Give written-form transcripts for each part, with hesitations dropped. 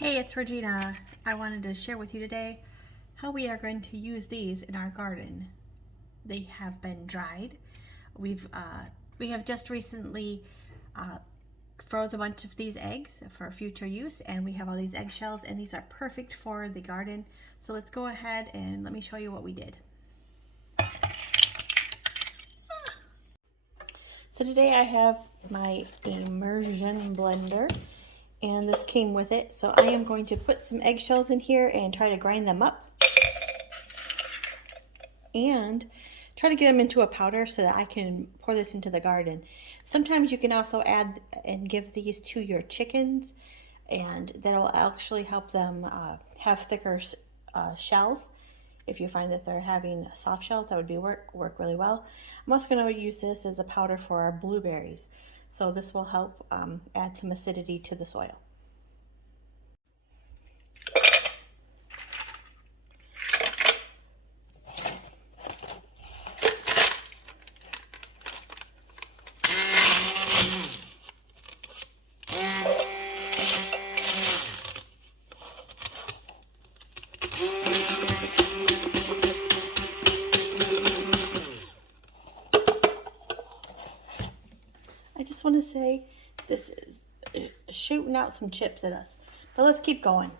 Hey, it's Regina. I wanted to share with you today how we are going to use these in our garden. They have been dried. We have just recently froze a bunch of these eggs for future use, and we have all these eggshells, and these are perfect for the garden. So let's go ahead and let me show you what we did. So today I have my immersion blender, and this came with it. So I am going to put some eggshells in here and try to grind them up and try to get them into a powder so that I can pour this into the garden. Sometimes you can also add and give these to your chickens, and that'll actually help them have thicker shells. If you find that they're having soft shells, that would work really well. I'm also going to use this as a powder for our blueberries. So this will help add some acidity to the soil. I just want to say this is shooting out some chips at us, but let's keep going.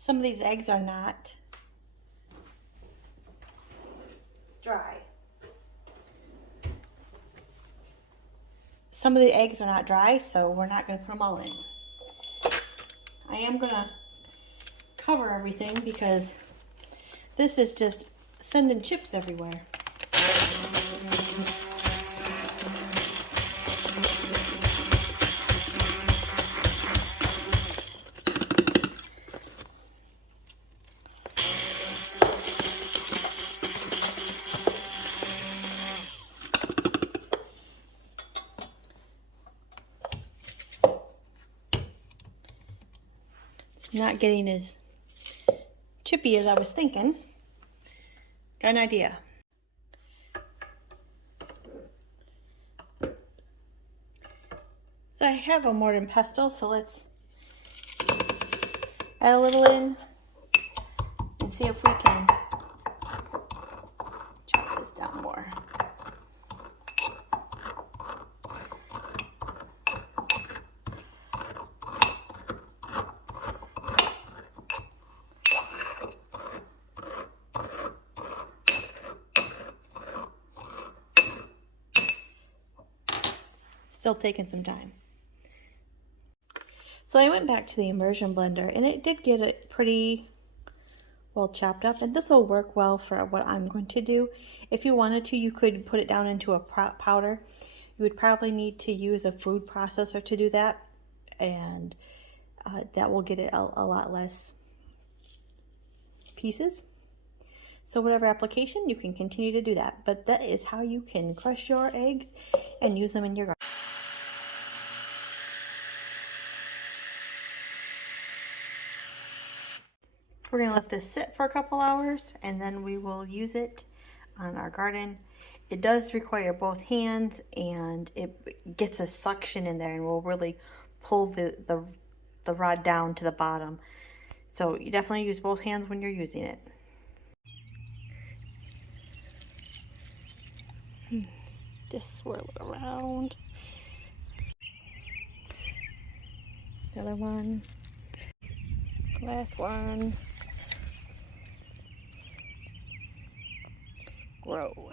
Some of these eggs are not dry. Some of the eggs are not dry, so we're not going to put them all in. I am going to cover everything because this is just sending chips everywhere. Not getting as chippy as I was thinking. Got an idea. So I have a mortar and pestle, so let's add a little in and see if we can chop this down more. Still taking some time. So I went back to the immersion blender, and it did get it pretty well chopped up, and this will work well for what I'm going to do. If you wanted to, you could put it down into a powder. You would probably need to use a food processor to do that, and that will get it a lot less pieces. So whatever application, you can continue to do that. But that is how you can crush your eggs and use them in your garden. We're going to let this sit for a couple hours, and then we will use it on our garden. It does require both hands, and it gets a suction in there and will really pull the rod down to the bottom. So you definitely use both hands when you're using it. Just swirl it around. Another one. Last one. Grow.